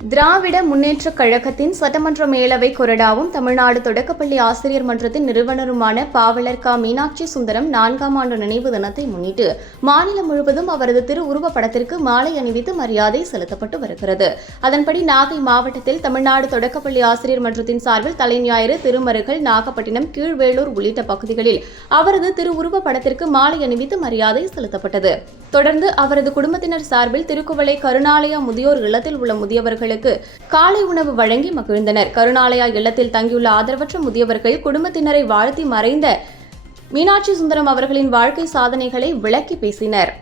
திராவிட முன்னேற்றக் கழகத்தின் சட்டமன்ற மேலவை கொறடாவும் தமிழ்நாடு தொடக்கப்பள்ளி ஆசிரியர் மன்றத்தின் நிறுவனருமான பாவலர் க. மீனாட்சி சுந்தரம் 4ஆம் ஆண்டு நினைவு தினத்தை முன்னிட்டு மாநிலம் முழுவதும் அவரது திருவுருவப் படத்திற்கு மாலை அணிவித்து மரியாதை செலுத்தப்பட்டு வருகிறது. அதன்படி நாகை மாவட்டத்தில் தமிழ்நாடு தொடக்கப்பள்ளி ஆசிரியர் மன்றத்தின் சார்பில் தலைஞாயிறு, திருமருகல், நாகப்பட்டினம், கீழ்வேளூர் உள்ளிட்ட பகுதிகளில் அவரது திருவுருவப் படத்திற்கு மாலை அணிவித்து மரியாதை செலுத்தப்பட்டது. தொடர்ந்து அவரது குடும்பத்தினர் சார்பில் திருக்குவளை கருணாலயா முதியோர் இல்லத்தில் உள்ள முதியவர்களுக்கு காலை உணவு வழங்கி மகிழ்ந்தனர். கருணாலயா இல்லத்தில் தங்கியுள்ள ஆதரவற்ற முதியவர்கள் குடும்பத்தினரை வாழ்த்தி மறைந்த மீனாட்சி சுந்தரம் அவர்களின் வாழ்க்கை சாதனைகளை விளக்கி பேசினர்.